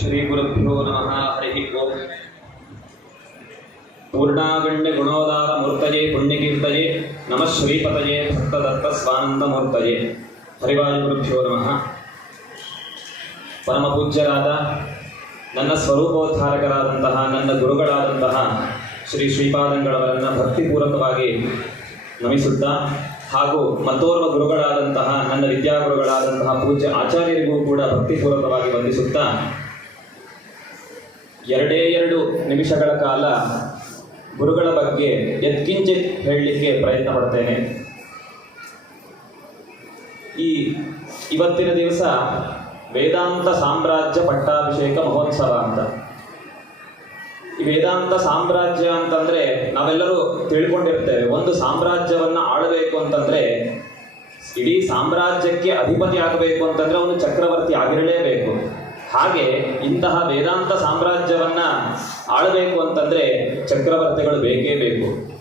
ಶ್ರೀಗುರುಭ್ಯೋ ನಮಃ ಹರಿ ಓಂ. ಪೂರ್ಣಾಗಣ್ಯ ಗುಣೋದಾರ ಮೂರ್ತಯೇ ಪುಣ್ಯಕೀರ್ತಯೇ ನಮಃ ಶ್ರೀಪತಯೇ ಭಕ್ತದತ್ತ ಸ್ವಾನಂದ ಮೂರ್ತಯೇ ಹರಿವಾಯು ಗುರುಭ್ಯೋ ನಮಃ. ಪರಮ ಪೂಜ್ಯರಾದ, ನನ್ನ ಸ್ವರೂಪೋದ್ಧಾರಕರಾದಂತಹ, ನನ್ನ ಗುರುಗಳಾದಂತಹ ಶ್ರೀ ಶ್ರೀಪಾದಂಗಳವರನ್ನು ಭಕ್ತಿಪೂರ್ವಕವಾಗಿ ನಮಿಸುತ್ತಾ ಹಾಗೂ ಮತ್ತೋರ್ವ ಗುರುಗಳಾದಂತಹ, ನನ್ನ ವಿದ್ಯಾಗುರುಗಳಾದಂತಹ ಪೂಜ್ಯ ಆಚಾರ್ಯರಿಗೂ ಕೂಡ ಭಕ್ತಿಪೂರ್ವಕವಾಗಿ ವಂದಿಸುತ್ತಾ ಎರಡೇ ಎರಡು ನಿಮಿಷಗಳ ಕಾಲ ಗುರುಗಳ ಬಗ್ಗೆ ಎತ್ಕಿಂಚಿತ್ ಹೇಳಲಿಕ್ಕೆ ಪ್ರಯತ್ನ ಪಡ್ತೇನೆ. ಈ ಇವತ್ತಿನ ದಿವಸ ವೇದಾಂತ ಸಾಮ್ರಾಜ್ಯ ಪಟ್ಟಾಭಿಷೇಕ ಮಹೋತ್ಸವ ಅಂತ. ಈ ವೇದಾಂತ ಸಾಮ್ರಾಜ್ಯ ಅಂತಂದ್ರೆ ನಾವೆಲ್ಲರೂ ತಿಳ್ಕೊಂಡಿರ್ತೇವೆ. ಒಂದು ಸಾಮ್ರಾಜ್ಯವನ್ನ ಆಳಬೇಕು ಅಂತಂದ್ರೆ ಇಡೀ ಸಾಮ್ರಾಜ್ಯಕ್ಕೆ ಅಧಿಪತಿ ಆಗಬೇಕು ಅಂತಂದ್ರೆ ಅವನು ಚಕ್ರವರ್ತಿ ಆಗಿರಲೇಬೇಕು. ಹಾಗೆ ಇಂತಹ ವೇದಾಂತ ಸಾಮ್ರಾಜ್ಯವನ್ನ ಆಳಬೇಕು ಅಂತಂದ್ರೆ ಚಕ್ರವರ್ತಿಗಳು ಬೇಕೇ ಬೇಕು.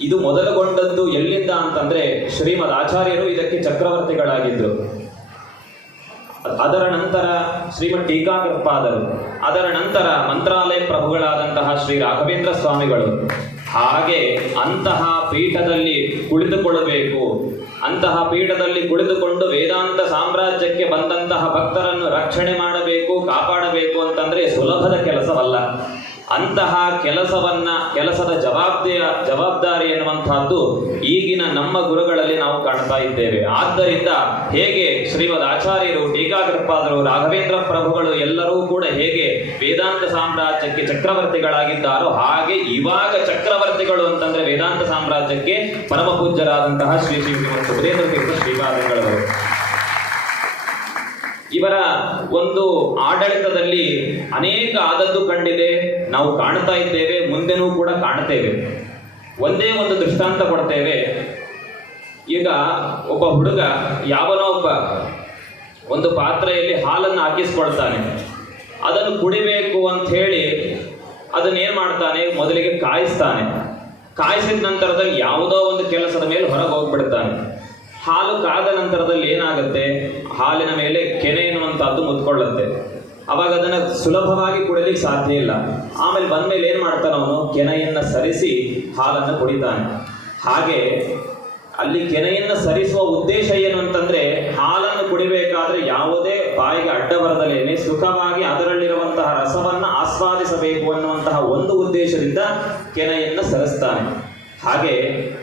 ಇದು ಮೊದಲುಗೊಂಡದ್ದು ಎಲ್ಲಿಂದ ಅಂತಂದ್ರೆ ಶ್ರೀಮದ್ ಆಚಾರ್ಯರು ಇದಕ್ಕೆ ಚಕ್ರವರ್ತಿಗಳಾಗಿದ್ದರು ಅದರ ನಂತರ ಶ್ರೀಮದ್ ಟೀಕಾಕೃತ್ಪಾದರು. ಅದರ ನಂತರ ಮಂತ್ರಾಲಯ ಪ್ರಭುಗಳಾದಂತಹ ಶ್ರೀ ರಾಘವೇಂದ್ರ ಸ್ವಾಮಿಗಳು. ಹಾಗೆ ಅಂತಹ ಪೀಠದಲ್ಲಿ ಕುಳಿತುಕೊಳ್ಳಬೇಕು. ಅಂತಹ ಪೀಠದಲ್ಲಿ ಕುಳಿತುಕೊಂಡು ವೇದಾಂತ ಸಾಮ್ರಾಜ್ಯಕ್ಕೆ ಬಂದಂತಹ ಭಕ್ತರನ್ನು ರಕ್ಷಣೆ ಮಾಡಬೇಕು ಕಾಪಾಡಬೇಕು ಅಂತಂದ್ರೆ ಸುಲಭದ ಕೆಲಸವಲ್ಲ. ಅಂತಹ ಕೆಲಸವನ್ನ, ಕೆಲಸದ ಜವಾಬ್ದಾರಿಯ ಜವಾಬ್ದಾರಿ ಎನ್ನುವಂತಹದ್ದು ಈಗಿನ ನಮ್ಮ ಗುರುಗಳಲ್ಲಿ ನಾವು ಕಾಣ್ತಾ ಇದ್ದೇವೆ. ಆದ್ದರಿಂದ ಹೇಗೆ ಶ್ರೀಮದ್ ಆಚಾರ್ಯರು ಟೀಕಾಕೃಪಾದರು ರಾಘವೇಂದ್ರ ಪ್ರಭುಗಳು ಎಲ್ಲರೂ ಕೂಡ ಹೇಗೆ ವೇದಾಂತ ಸಾಮ್ರಾಜ್ಯಕ್ಕೆ ಚಕ್ರವರ್ತಿಗಳಾಗಿದ್ದಾರೋ ಹಾಗೆ ಇವಾಗ ಚಕ್ರವರ್ತಿಗಳು ಅಂತಂದ್ರೆ ವೇದಾಂತ ಸಾಮ್ರಾಜ್ಯಕ್ಕೆ ಪರಮ ಪೂಜ್ಯರಾದಂತಹ ಶ್ರೀ ಶ್ರೀ ಶ್ರೀಮಂತ ಸುರೇಂದ್ರ ಶ್ರೀಪಾದಂಗಳವರು ಇವರ ಒಂದು ಆಡಳಿತದಲ್ಲಿ ಅನೇಕ ಆದದ್ದು ಕಂಡಿದೆ. ನಾವು ಕಾಣ್ತಾ ಇದ್ದೇವೆ, ಮುಂದೆನೂ ಕೂಡ ಕಾಣ್ತೇವೆ. ಒಂದೇ ಒಂದು ದೃಷ್ಟಾಂತ ಕೊಡ್ತೇವೆ. ಈಗ ಒಬ್ಬ ಹುಡುಗ ಯಾವನೋ ಒಬ್ಬ ಒಂದು ಪಾತ್ರೆಯಲ್ಲಿ ಹಾಲನ್ನು ಹಾಕಿಸ್ಕೊಳ್ತಾನೆ. ಅದನ್ನು ಕುಡಿಬೇಕು ಅಂತ ಹೇಳಿ ಅದನ್ನೇನು ಮಾಡ್ತಾನೆ? ಮೊದಲಿಗೆ ಕಾಯಿಸ್ತಾನೆ. ಕಾಯಿಸಿದ ನಂತರದಲ್ಲಿ ಯಾವುದೋ ಒಂದು ಕೆಲಸದ ಮೇಲೆ ಹೊರಗೆ ಹೋಗ್ಬಿಡ್ತಾನೆ. ಹಾಲು ಕಾದ ನಂತರದಲ್ಲಿ ಏನಾಗುತ್ತೆ? ಹಾಲಿನ ಮೇಲೆ ಕೆನೆ ಎನ್ನುವಂಥದ್ದು ಮುತ್ಕೊಳ್ಳುತ್ತೆ. ಅವಾಗ ಅದನ್ನ ಸುಲಭವಾಗಿ ಕುಡಿಯಲಿಕ್ಕೆ ಸಾಧ್ಯ ಇಲ್ಲ. ಆಮೇಲೆ ಬಂದಮೇಲೆ ಏನು ಮಾಡ್ತಾನೆ ಅವನು? ಕೆನೆಯನ್ನು ಸರಿಸಿ ಹಾಲನ್ನು ಕುಡಿತಾನೆ. ಹಾಗೆ ಅಲ್ಲಿ ಕೆನೆಯನ್ನು ಸರಿಸುವ ಉದ್ದೇಶ ಏನು ಅಂತಂದ್ರೆ, ಹಾಲನ್ನು ಕುಡಿಬೇಕಾದ್ರೆ ಯಾವುದೇ ಬಾಯಿಗೆ ಅಡ್ಡ ಬರದಲೇನೆ ಸುಖವಾಗಿ ಅದರಲ್ಲಿರುವಂತಹ ರಸವನ್ನ ಆಸ್ವಾದಿಸಬೇಕು ಅನ್ನುವಂತಹ ಒಂದು ಉದ್ದೇಶದಿಂದ ಕೆನೆಯನ್ನು ಸರಿಸ್ತಾನೆ. ಹಾಗೆ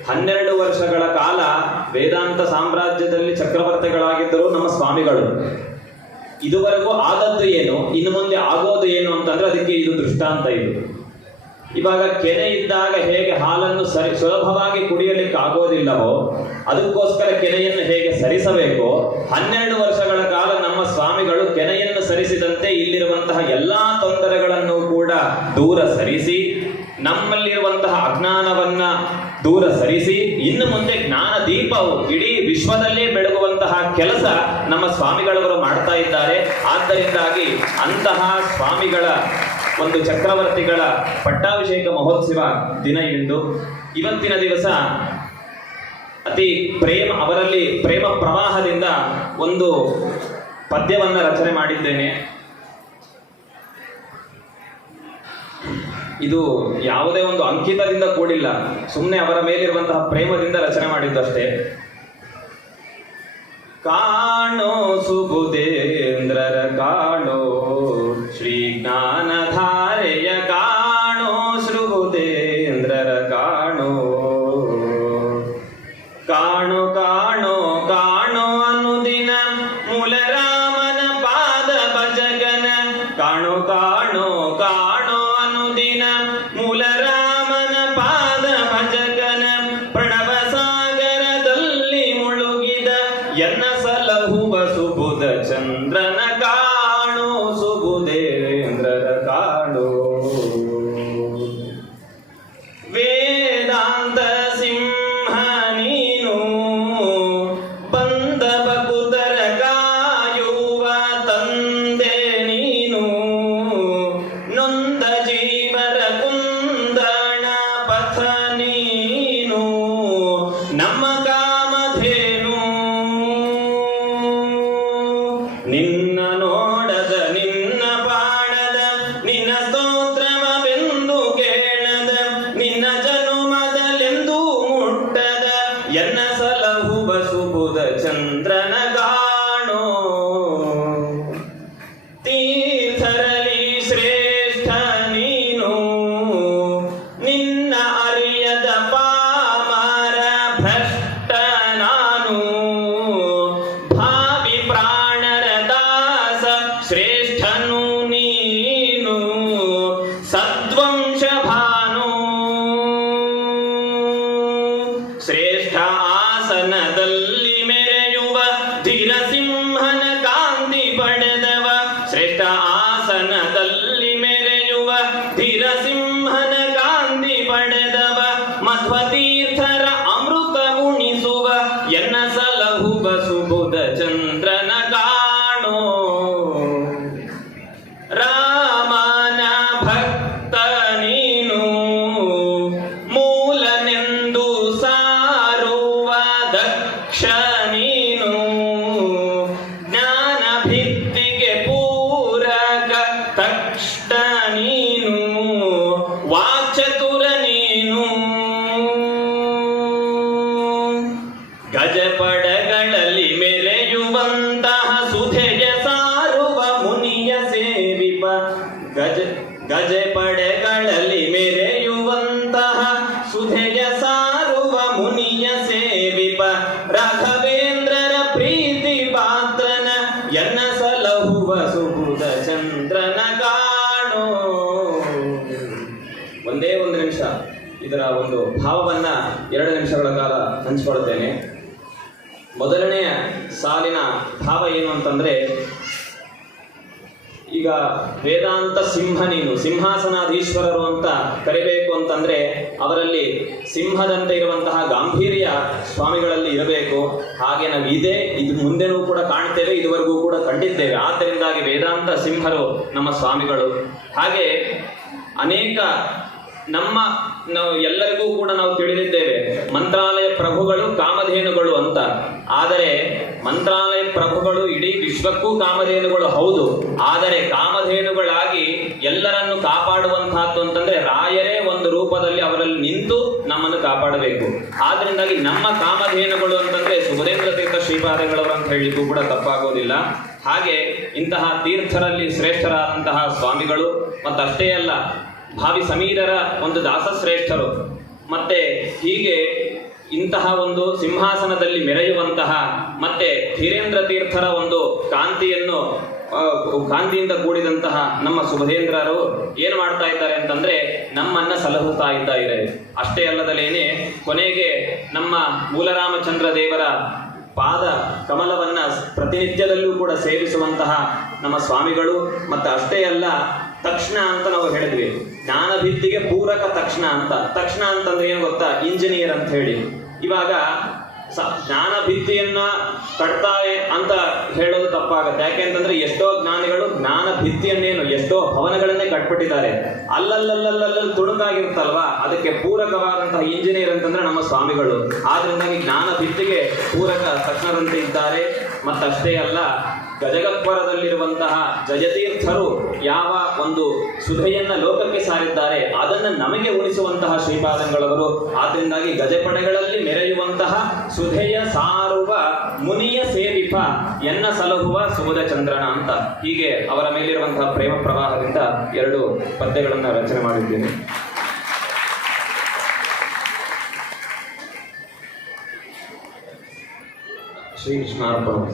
ಹನ್ನೆರಡು ವರ್ಷಗಳ ಕಾಲ ವೇದಾಂತ ಸಾಮ್ರಾಜ್ಯದಲ್ಲಿ ಚಕ್ರವರ್ತಿಗಳಾಗಿದ್ದರು ನಮ್ಮ ಸ್ವಾಮಿಗಳು. ಇದುವರೆಗೂ ಆದದ್ದು ಏನು, ಇನ್ನು ಮುಂದೆ ಆಗೋದು ಏನು ಅಂತಂದ್ರೆ ಅದಕ್ಕೆ ಇದು ದೃಷ್ಟಾಂತ ಇದು. ಇವಾಗ ಕೆನೆ ಇದ್ದಾಗ ಹೇಗೆ ಹಾಲನ್ನು ಸರಿ, ಸುಲಭವಾಗಿ ಕುಡಿಯಲಿಕ್ಕೆ ಆಗೋದಿಲ್ಲವೋ, ಅದಕ್ಕೋಸ್ಕರ ಕೆನೆಯನ್ನು ಹೇಗೆ ಸರಿಸಬೇಕೋ, ಹನ್ನೆರಡು ವರ್ಷಗಳ ಕಾಲ ನಮ್ಮ ಸ್ವಾಮಿಗಳು ಕೆನೆಯನ್ನು ಸರಿಸಿದಂತೆ ಇಲ್ಲಿರುವಂತಹ ಎಲ್ಲಾ ತೊಂದರೆಗಳನ್ನು ಕೂಡ ದೂರ ಸರಿಸಿ, ನಮ್ಮಲ್ಲಿರುವಂತಹ ಅಜ್ಞಾನವನ್ನ ದೂರ ಸರಿಸಿ, ಇನ್ನು ಮುಂದೆ ಜ್ಞಾನ ದೀಪವು ಇಡೀ ವಿಶ್ವದಲ್ಲೇ ಬೆಳಗುವಂತಹ ಕೆಲಸ ನಮ್ಮ ಸ್ವಾಮಿಗಳವರು ಮಾಡ್ತಾ ಇದ್ದಾರೆ. ಆದ್ದರಿಂದಾಗಿ ಅಂತಹ ಸ್ವಾಮಿಗಳ ಒಂದು ಚಕ್ರವರ್ತಿಗಳ ಪಟ್ಟಾಭಿಷೇಕ ಮಹೋತ್ಸವ ದಿನ ಇಂದು. ಇವತ್ತಿನ ದಿವಸ ಅತಿ ಪ್ರೇಮ, ಅವರಲ್ಲಿ ಪ್ರೇಮ ಪ್ರವಾಹದಿಂದ ಒಂದು ಪದ್ಯವನ್ನು ರಚನೆ ಮಾಡಿದ್ದೇನೆ. ಇದು ಯಾವುದೇ ಒಂದು ಅಂಕಿತದಿಂದ ಕೂಡಿಲ್ಲ. ಸುಮ್ಮನೆ ಅವರ ಮೇಲಿರುವಂತಹ ಪ್ರೇಮದಿಂದ ರಚನೆ ಮಾಡಿದ್ದಷ್ಟೇ ಕಾಣೋ ಸುಬುಧೇಂದ್ರರ ನಿನ್ನ ಧೀರ ಸಿಂಹನ ಗಾಂಧಿ ಪಡೆದವ ಮಧ್ವತೀರ್ಥರ ಗಜಪಡಗಳಲ್ಲಿ ಮೆರೆಯುವಂತಹ ಸುಧೆಯ ಸಾರುವ ಮುನಿಯ ಸೇವಿಪ. ಗಜ ಗಜಪಡೆಗಳಲ್ಲಿ ಮೆರೆಯುವಂತಹ ಸುಧೆಯ ಸಾರುವ ಮುನಿಯ ಸೇವಿಪ. ರಾಘವೇಂದ್ರರ ಪ್ರೀತಿ ಪಾತ್ರನ ಎನ್ನ ಸಲಹುವ ಸುಬುಧ ಚಂದ್ರನ ಕಾಣೋ. ಒಂದೇ ಒಂದು ನಿಮಿಷ. ಇದರ ಒಂದು ಭಾವವನ್ನ ಎರಡು ನಿಮಿಷಗಳ ಕಾಲ ಹಂಚಿಕೊಳ್ತೇನೆ ಮೊದಲನೆಯ ಸಾಲಿನ ಭಾವ ಏನು ಅಂತಂದ್ರೆ, ಈಗ ವೇದಾಂತ ಸಿಂಹ ನೀನು, ಸಿಂಹಾಸನಾಧೀಶ್ವರರು ಅಂತ ಕರಿಬೇಕು ಅಂತಂದ್ರೆ ಅವರಲ್ಲಿ ಸಿಂಹದಂತೆ ಇರುವಂತಹ ಗಾಂಭೀರ್ಯ ಸ್ವಾಮಿಗಳಲ್ಲಿ ಇರಬೇಕು. ಹಾಗೆ ನಾವು ಇದೇ, ಇದು ಮುಂದೆನೂ ಕೂಡ ಕಾಣ್ತೇವೆ, ಇದುವರೆಗೂ ಕೂಡ ಕಂಡಿದ್ದೇವೆ. ಆದ್ದರಿಂದಾಗಿ ವೇದಾಂತ ಸಿಂಹರು ನಮ್ಮ ಸ್ವಾಮಿಗಳು. ಹಾಗೆ ಅನೇಕ ನಮ್ಮ ಎಲ್ಲರಿಗೂ ಕೂಡ ನಾವು ತಿಳಿದಿದ್ದೇವೆ, ಮಂತ್ರಾಲಯ ಪ್ರಭುಗಳು ಕಾಮಧೇನುಗಳು ಅಂತ. ಆದರೆ, ಮಂತ್ರಾಲಯ ಪ್ರಭುಗಳು ಇಡೀ ವಿಶ್ವಕ್ಕೂ ಕಾಮಧೇನುಗಳು ಹೌದು. ಆದರೆ, ಕಾಮಧೇನುಗಳಾಗಿ ಎಲ್ಲರನ್ನು ಕಾಪಾಡುವಂತಹದ್ದು ಅಂತಂದ್ರೆ ರಾಯರೇ ಒಂದು ರೂಪದಲ್ಲಿ ಅವರಲ್ಲಿ ನಿಂತು ನಮ್ಮನ್ನು ಕಾಪಾಡಬೇಕು. ಆದ್ರಿಂದಾಗಿ ನಮ್ಮ ಕಾಮಧೇನುಗಳು ಅಂತಂದ್ರೆ ಸುಭದೇಂದ್ರ ತೀರ್ಥ ಶ್ರೀಪಾದಗಳವರು ಅಂತ ಹೇಳಿಗೂ ಕೂಡ ತಪ್ಪಾಗೋದಿಲ್ಲ. ಹಾಗೆ ಇಂತಹ ತೀರ್ಥರಲ್ಲಿ ಶ್ರೇಷ್ಠರಾದಂತಹ ಸ್ವಾಮಿಗಳು, ಮತ್ತಷ್ಟೇ ಅಲ್ಲ ಭಾವಿ ಸಮೀರರ ಒಂದು ದಾಸಶ್ರೇಷ್ಠರು. ಮತ್ತೆ ಹೀಗೆ ಇಂತಹ ಒಂದು ಸಿಂಹಾಸನದಲ್ಲಿ ಮೆರೆಯುವಂತಹ ಮತ್ತೆ ಧೀರೇಂದ್ರ ತೀರ್ಥರ ಒಂದು ಕಾಂತಿಯನ್ನು ಕಾಂತಿಯಿಂದ ಕೂಡಿದಂತಹ ನಮ್ಮ ಸುಭದೇಂದ್ರರು ಏನು ಮಾಡ್ತಾ ಇದ್ದಾರೆ ಅಂತಂದ್ರೆ ನಮ್ಮನ್ನ ಸಲಹುತ್ತಾ ಇದ್ದಾರೆ ಅಷ್ಟೇ ಅಲ್ಲದಲೇನೆ ಕೊನೆಗೆ ನಮ್ಮ ಮೂಲರಾಮಚಂದ್ರ ದೇವರ ಪಾದ ಕಮಲವನ್ನ ಪ್ರತಿನಿತ್ಯದಲ್ಲೂ ಕೂಡ ಸೇವಿಸುವಂತಹ ನಮ್ಮ ಸ್ವಾಮಿಗಳು, ಮತ್ತು ಅಷ್ಟೇ ಅಲ್ಲ ತಕ್ಷಣ ಅಂತ ನಾವು ಹೇಳಿದ್ವಿ. ಜ್ಞಾನ ಭಿತ್ತಿಗೆ ಪೂರಕ ತಕ್ಷಣ ಅಂತ. ತಕ್ಷಣ ಅಂತಂದ್ರೆ ಏನು ಗೊತ್ತಾ? ಇಂಜಿನಿಯರ್ ಅಂತ ಹೇಳಿ. ಇವಾಗ ಜ್ಞಾನ ಭಿತ್ತಿಯನ್ನ ಕಟ್ತಾರೆ ಅಂತ ಹೇಳೋದು ತಪ್ಪಾಗುತ್ತೆ. ಯಾಕೆಂತಂದ್ರೆ ಎಷ್ಟೋ ಜ್ಞಾನಿಗಳು ಜ್ಞಾನ ಭಿತ್ತಿಯನ್ನೇನು ಎಷ್ಟೋ ಭವನಗಳನ್ನೇ ಕಟ್ಬಿಟ್ಟಿದ್ದಾರೆ. ಅಲ್ಲಲ್ಲಲ್ಲಲ್ಲಲ್ಲಿ ತುಣುಕಾಗಿರುತ್ತಲ್ವಾ? ಅದಕ್ಕೆ ಪೂರಕವಾದಂತಹ ಇಂಜಿನಿಯರ್ ಅಂತಂದ್ರೆ ನಮ್ಮ ಸ್ವಾಮಿಗಳು. ಆದ್ರಿಂದಾಗಿ ಜ್ಞಾನ ಭಿತ್ತಿಗೆ ಪೂರಕ ತಕ್ಷಣರಂತೆ ಇದ್ದಾರೆ. ಮತ್ತಷ್ಟೇ ಅಲ್ಲ ಗಜಗಪ್ಪರದಲ್ಲಿರುವಂತಹ ಜಯತೀರ್ಥರು ಯಾವ ಒಂದು ಸುಧೆಯನ್ನ ಲೋಕಕ್ಕೆ ಸಾರಿದ್ದಾರೆ, ಅದನ್ನು ನಮಗೆ ಉಳಿಸುವಂತಹ ಶ್ರೀಪಾದಂಗಳವರು. ಆದ್ರಿಂದಾಗಿ ಗಜಪಡೆಗಳಲ್ಲಿ ಮೆರೆಯುವಂತಹ ಸುಧೆಯ ಸಾರುವ ಮುನಿಯ ಸೇವಿಪ ಎನ್ನ ಸಲಹುವ ಸುಬುಧ ಚಂದ್ರನ ಅಂತ. ಹೀಗೆ ಅವರ ಮೇಲಿರುವಂತಹ ಪ್ರೇಮ ಪ್ರವಾಹದಿಂದ ಎರಡು ಪದ್ಯಗಳನ್ನು ರಚನೆ ಮಾಡಿದ್ದೇನೆ. ஸ்ரீகிருஷ்ணார்பணம்